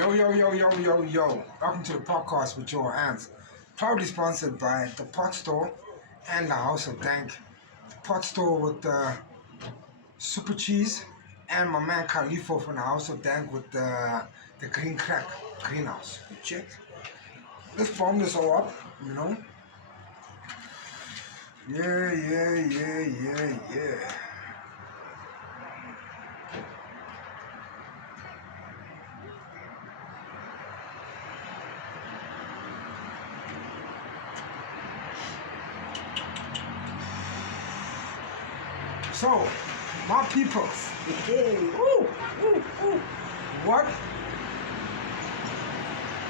Yo, yo, yo, yo, yo, yo. Welcome to the podcast with your hands. Proudly sponsored by the Pot Store and the House of Dank. The Pot Store with the super cheese and my man Khalifo from the House of Dank with the green crack, greenhouse. You check? Let's bomb this all up, you know? Yeah. So, my people, what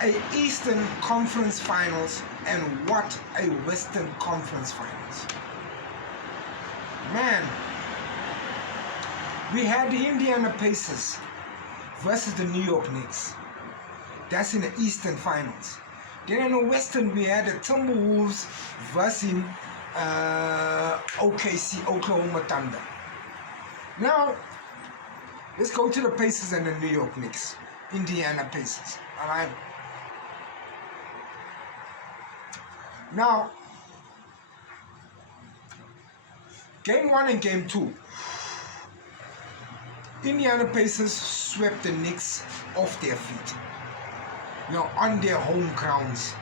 a Eastern Conference Finals and what a Western Conference Finals. Man, we had the Indiana Pacers versus the New York Knicks. That's in the Eastern Finals. Then in the Western, we had the Timberwolves versus OKC, Oklahoma Thunder. Now, let's go to the Pacers and the New York Knicks. Indiana Pacers. Alright? Now, Game 1 and Game 2. Indiana Pacers swept the Knicks off their feet. On their home grounds.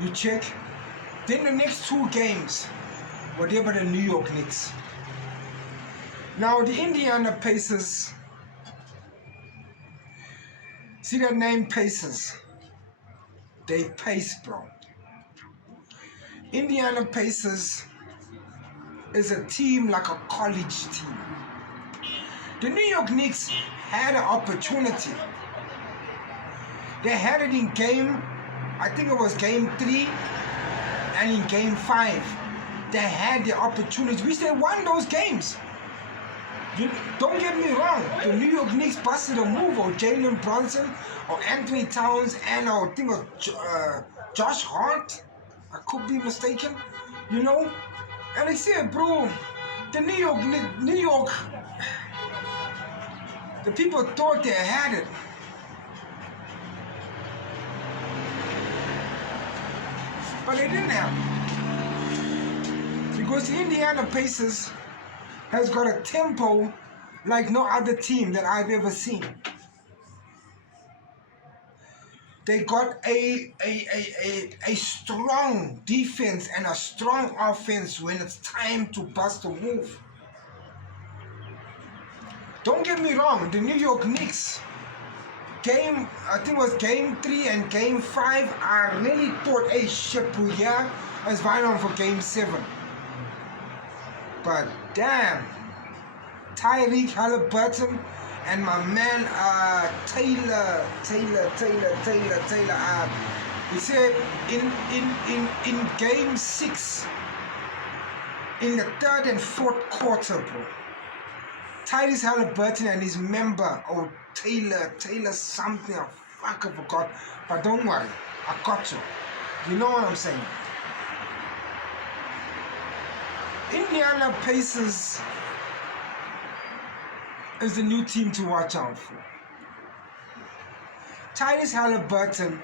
You check? Then the next two games were there by the New York Knicks. Now the Indiana Pacers, see that name Pacers? They pace, bro. Indiana Pacers is a team like a college team. The New York Knicks had an opportunity. They had it in I think it was game 3 and in game 5. They had the opportunity, which they won those games. Don't get me wrong, the New York Knicks busted a move or Jalen Brunson or Anthony Towns and I think of Josh Hart. I could be mistaken, And I said, bro, the New York, the people thought they had it. But they didn't have it. Because the Indiana Pacers has got a tempo like no other team that I've ever seen. They got a strong defense and a strong offense when it's time to bust a move. Don't get me wrong, the New York Knicks, I think it was game 3 and game 5, I really thought, hey, shit, bro, yeah, I was vying on for game 7. But damn, Tyrese Halliburton and my man Taylor. He said in game 6, in the 3rd and 4th quarter, bro, Tyrese Halliburton and his member, Taylor something, I forgot. But don't worry, I got you. You know what I'm saying? Indiana Pacers is the new team to watch out for. Tyrese Halliburton,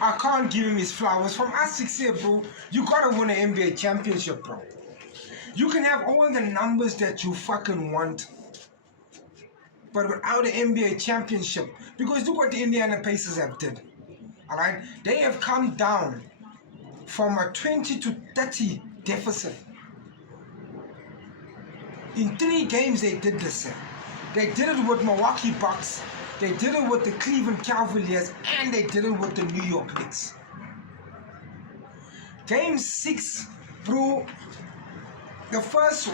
I can't give him his flowers. From us 6 years, bro, you gotta win an NBA championship, bro. You can have all the numbers that you fucking want, but without an NBA championship, because look what the Indiana Pacers have did. Alright? They have come down from a 20 to 30 deficit. In 3 games they did this. They did it with Milwaukee Bucks, they did it with the Cleveland Cavaliers, and they did it with the New York Knicks. Game 6, bro, the first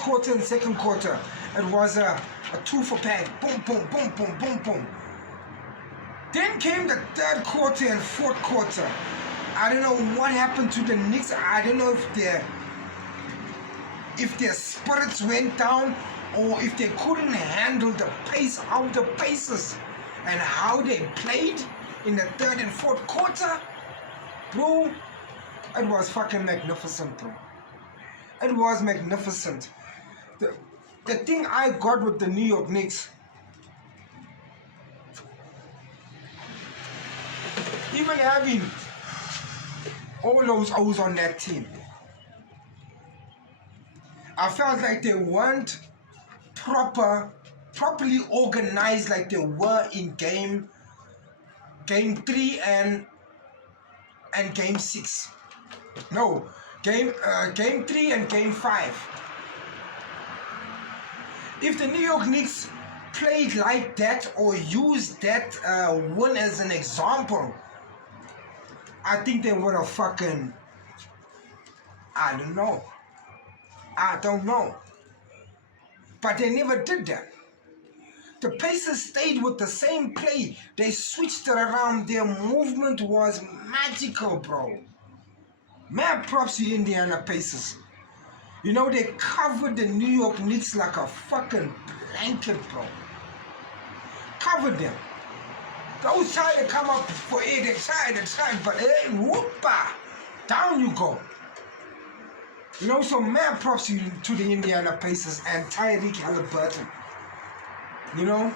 quarter and second quarter, it was a 2 for bang, boom, boom, boom, boom, boom, boom. Then came the 3rd quarter and 4th quarter. I don't know what happened to the Knicks. I don't know if their spirits went down or if they couldn't handle the pace of the Pacers and how they played in the 3rd and 4th quarter. Bro, it was fucking magnificent, bro. It was magnificent. the thing I got with the New York Knicks, even having all those O's on that team, I felt like they weren't properly organized like they were in game 3 and game 6. No, game 3 and game 5. If the New York Knicks played like that or used that win as an example, I think they would have fucking, I don't know. But they never did that. The Pacers stayed with the same play. They switched it around. Their movement was magical, bro. Mad props to Indiana Pacers. You know, they covered the New York Knicks like a fucking blanket, bro. Covered them. Those tried to come up for it, they tried, but hey, whoopa, down you go. You know, so mad props to the Indiana Pacers and Tyreke Halliburton. You know,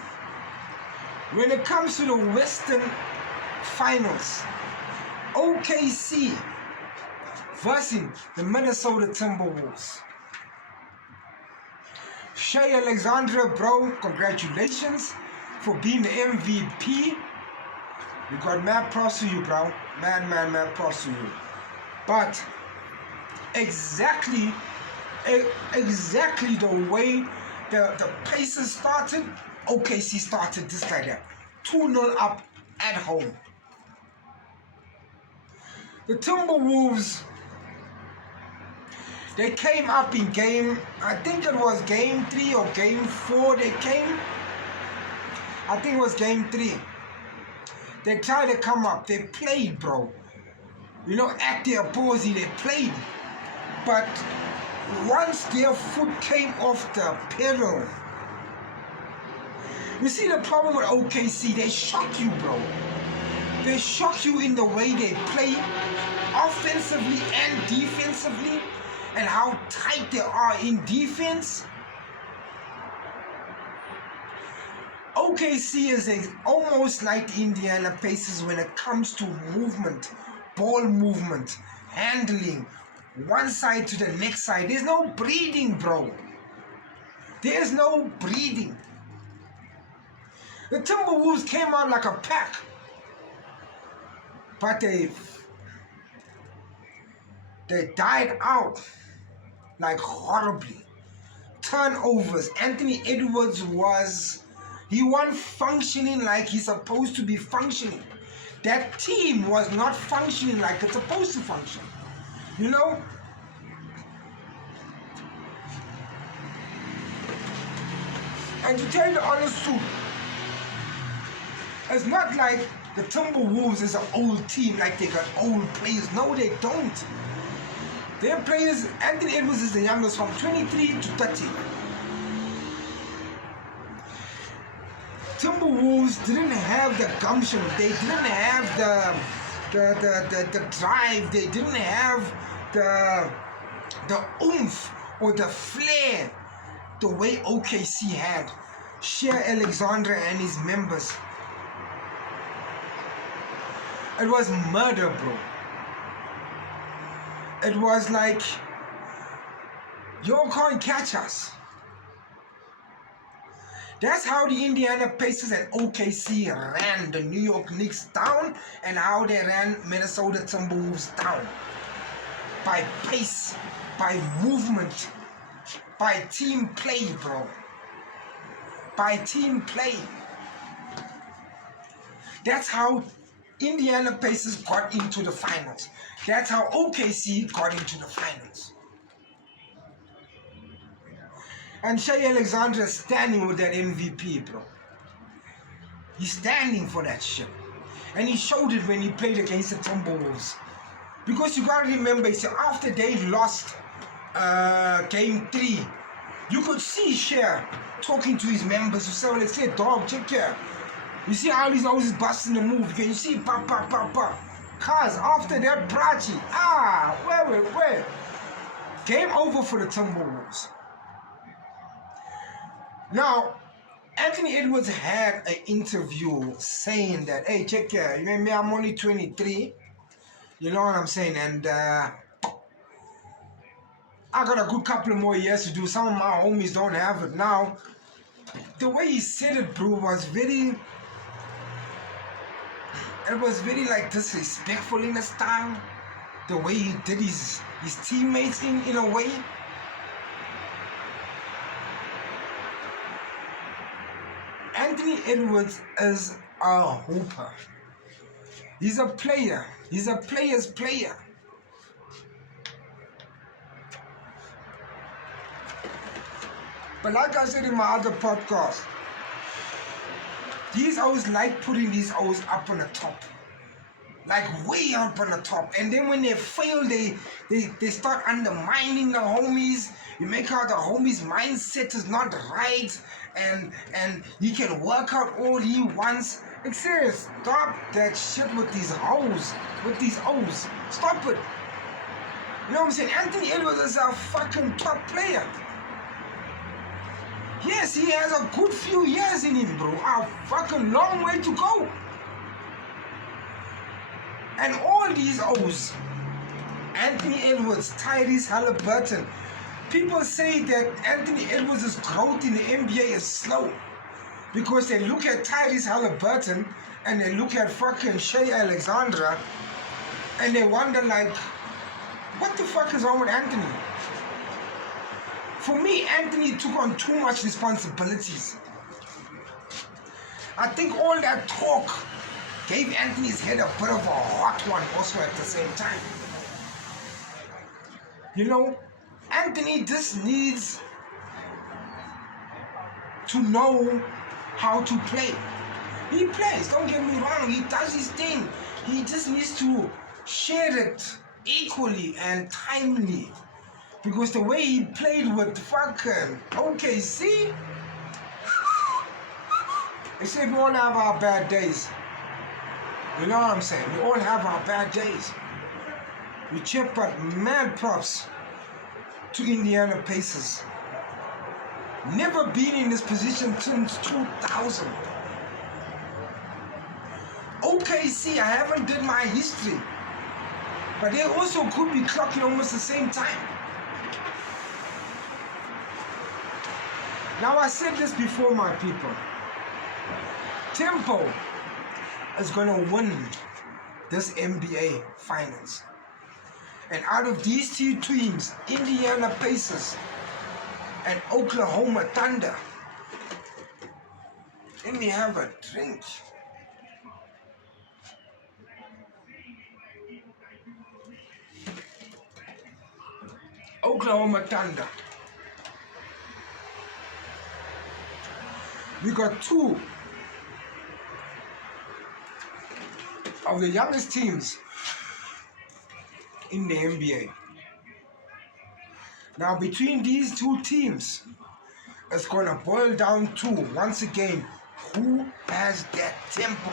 when it comes to the Western Finals, OKC versus the Minnesota Timberwolves. Shai Alexander, bro, congratulations for being the MVP. We got mad props to you, bro. Mad props to you. But exactly the way the Pacers started, OKC started just like that. 2-0 up at home. The Timberwolves, they came up in game, I think it was game 3 or game 4 they came. I think it was game 3. They tried to come up. They played, bro. You know, at their opposing, they played. But once their foot came off the pedal, you see the problem with OKC, they shock you, bro. They shock you in the way they play offensively and defensively, and how tight they are in defense. OKC is almost like the Indiana Pacers when it comes to movement, ball movement, handling, one side to the next side. There's no breathing, bro. There's no breathing. The Timberwolves came out like a pack, but they died out like horribly. Turnovers. Anthony Edwards he wasn't functioning like he's supposed to be functioning. That team was not functioning like it's supposed to function. You know? And to tell you the honest truth, it's not like the Timberwolves is an old team, like they got old players. No, they don't. Their players, Anthony Edwards is the youngest, from 23 to 30. Timberwolves didn't have the gumption. They didn't have the drive. They didn't have the oomph or the flair the way OKC had. Shai Alexander and his members. It was murder, bro. It was like, you can't catch us. That's how the Indiana Pacers and OKC ran the New York Knicks down, and how they ran Minnesota Timberwolves down. By pace, by movement, by team play, bro. By team play. That's how Indiana Pacers got into the finals. That's how OKC got into the finals. And Shai Alexander is standing with that MVP, bro. He's standing for that shit. And he showed it when he played against the Timberwolves. Because you gotta remember, after they lost game 3, you could see Shai talking to his members. They said, dog, check here. You see how he's always busting the move. Can you see? Pop. Cause after that, Brachi. Where? Game over for the Timberwolves. Now, Anthony Edwards had an interview saying that, hey, check here, you know me, I'm only 23. You know what I'm saying? And I got a good couple of more years to do. Some of my homies don't have it now. The way he said it, bro, was very like disrespectful in the style. The way he did his teammates in a way. Anthony Edwards is a hooper. He's a player. He's a player's player. But like I said in my other podcast, these always like putting these always up on the top. Like way up on the top. And then when they fail, they start undermining the homies. You make out the homies' mindset is not right. And he can work out all he wants. Like serious, stop that shit with these hoes. With these O's. Stop it. You know what I'm saying? Anthony Edwards is a fucking top player. Yes, he has a good few years in him, bro. A fucking long way to go. And all these O's, Anthony Edwards, Tyrese Halliburton, people say that Anthony Edwards' growth in the NBA is slow because they look at Tyrese Halliburton and they look at fucking Shea Alexandra and they wonder like, what the fuck is wrong with Anthony? For me, Anthony took on too much responsibilities. I think all that talk gave Anthony's head a bit of a hot one also at the same time. You know, Anthony just needs to know how to play. He plays, don't get me wrong, he does his thing. He just needs to share it equally and timely. Because the way he played with fucking OKC, they say we all have our bad days. You know what I'm saying? We all have our bad days. We check, but mad props to Indiana Pacers. Never been in this position since 2000. OKC, I haven't did my history. But they also could be clocking almost the same time. Now I said this before, my people. Tempo is going to win this NBA Finals. And out of these two teams, Indiana Pacers and Oklahoma Thunder, let me have a drink. Oklahoma Thunder. We got two of the youngest teams in the NBA. Now, between these two teams, it's going to boil down to, once again, who has that tempo?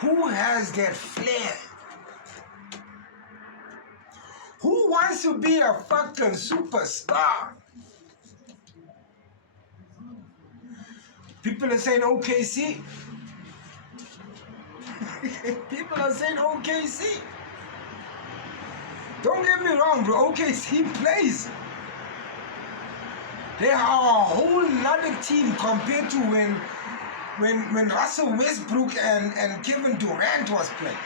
Who has that flair? Who wants to be a fucking superstar? People are saying OKC. People are saying OKC. Don't get me wrong, bro. OKC plays. They are a whole nother team compared to when Russell Westbrook and Kevin Durant was playing.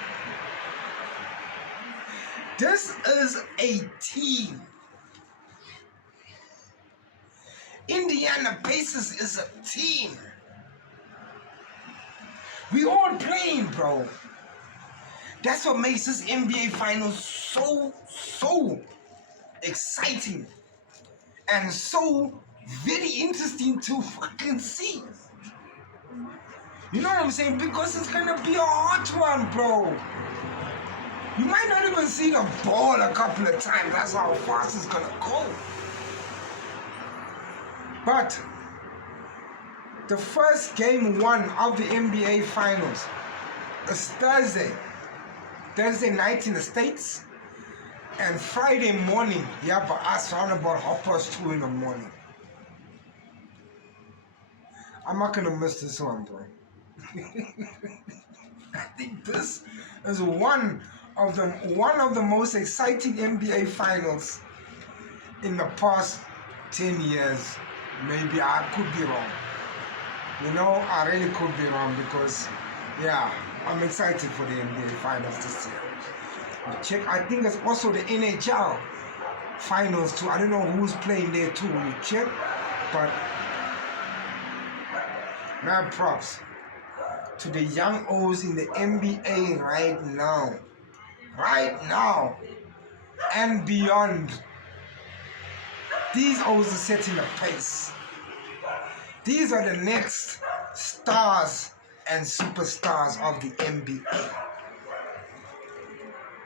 This is a team. Indiana Pacers is a team. We all playing, bro. That's what makes this NBA Finals so exciting and so very interesting to fucking see. You know what I'm saying? Because it's gonna be a hot one, bro. You might not even see the ball a couple of times. That's how fast it's gonna go. But the first game one of the NBA Finals is Thursday night in the States, and Friday morning, yeah, for us around about 2:30 in the morning. I'm not gonna miss this one, bro. I think this is one of the most exciting NBA finals in the past 10 years. Maybe I could be wrong. I really could be wrong because, yeah, I'm excited for the NBA finals this year. Check. I think it's also the NHL finals too. I don't know who's playing there too. You check, but mad props to the young O's in the NBA right now, and beyond. These O's are setting the pace. These are the next stars and superstars of the NBA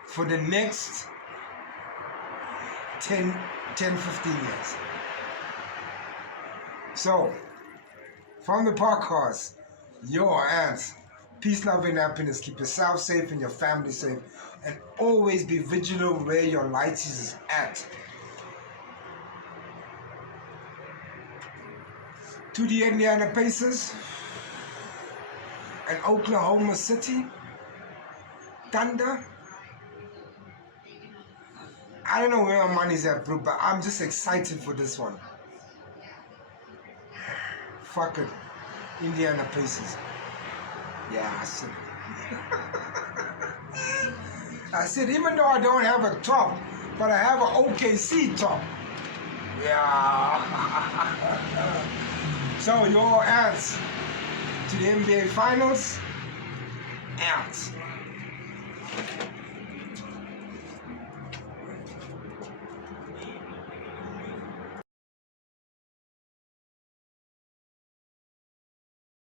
for the next 10, 15 years. So, from the podcast, your ants, peace, love, and happiness. Keep yourself safe and your family safe. And always be vigilant where your light is at. To the Indiana Pacers and Oklahoma City Thunder. I don't know where my money's at, bro, but I'm just excited for this one. Fuck it. Indiana Pacers. Yeah, I said it. I said, even though I don't have a top, but I have an OKC top. Yeah. So, your ants to the NBA Finals. Ants.